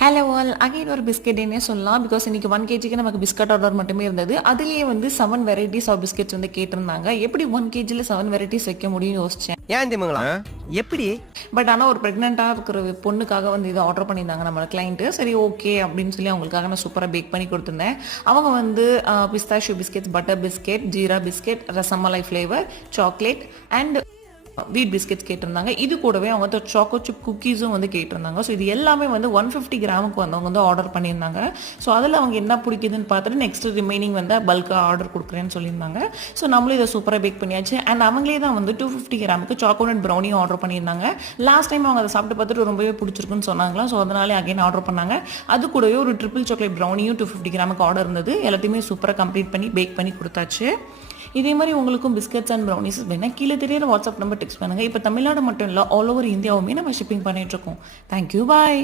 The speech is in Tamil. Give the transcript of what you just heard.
ஹலோ ஆல் அகைன் ஒரு பிஸ்கெட்னே சொல்லலாம். பிகாஸ் இன்னைக்கு 1 கேஜிக்கு நமக்கு பிஸ்கட் ஆர்டர் மட்டுமே இருந்தது. அதுலேயே வந்து 7 வெரைட்டிஸ் ஆஃப் பிஸ்கெட்ஸ் வந்து கேட்டிருந்தாங்க. எப்படி 1 கேஜில 7 வெரைட்டிஸ் வைக்க முடியும்னு யோசிச்சேன். ஏன் தெரியுமாங்களா? எப்படி? பட் ஆனால் ஒரு ப்ரெக்னெண்ட்டாக இருக்கிற பொண்ணுக்காக வந்து இதை ஆர்டர் பண்ணியிருந்தாங்க நம்ம கிளைண்ட்டு. சரி ஓகே அப்படின்னு சொல்லி அவங்களுக்காக நான் சூப்பராக பேக் பண்ணி கொடுத்துருந்தேன். அவங்க வந்து pistachio biscuits, butter biscuit, jeera biscuit, rasmalai flavour, chocolate and வீட் பிஸ்கெட்ஸ் கேட்டிருந்தாங்க. இது கூடவே அவங்க வந்து சாக்கோ சிப் குக்கீஸும் வந்து கேட்டிருந்தாங்க. ஸோ இது எல்லாமே வந்து 150 கிராமுக்கு வந்து அவங்க வந்து ஆர்டர் பண்ணியிருந்தாங்க. ஸோ அதில் அவங்க என்ன பிடிக்குதுன்னு பார்த்துட்டு நெக்ஸ்ட் ரிமைனிங் வந்து பல்காக ஆர்டர் கொடுக்குறேன்னு சொல்லியிருந்தாங்க. ஸோ நம்மளும் இதை சூப்பராக பேக் பண்ணியாச்சு. அண்ட் அவங்களே தான் வந்து 250 கிராமுக்கு சாக்கோனட் ப்ரௌனியும் ஆர்டர் பண்ணியிருந்தாங்க. லாஸ்ட் டைம் அவங்க அதை சாப்பிட்டு பார்த்துட்டு ரொம்பவே பிடிச்சிருக்குன்னு சொன்னாங்களா. ஸோ அதனாலே அகைன் ஆர்டர் பண்ணாங்க. அது கூடவே ஒரு ட்ரிபிள் சாக்லேட் ப்ரௌனியும் 250 கிராமுக்கு ஆர்டர் இருந்தது. எல்லாத்தையுமே சூப்பராக கம்ப்ளீட் பண்ணி பேக் பண்ணி கொடுத்தாச்சு. இதே மாதிரி உங்களுக்கும் பிஸ்கெட்ஸ் அண்ட் ப்ரௌனிஸ் வேணா கீழே தெரியிற வாட்ஸ்அப் நம்பர் டெக்ஸ்ட் பண்ணுங்க. இப்போ தமிழ்நாடு மட்டும் இல்லை, ஆல் ஓவர் இந்தியாவுமே நம்ம ஷிப்பிங் பண்ணிட்டு இருக்கோம். தேங்க்யூ, பாய்.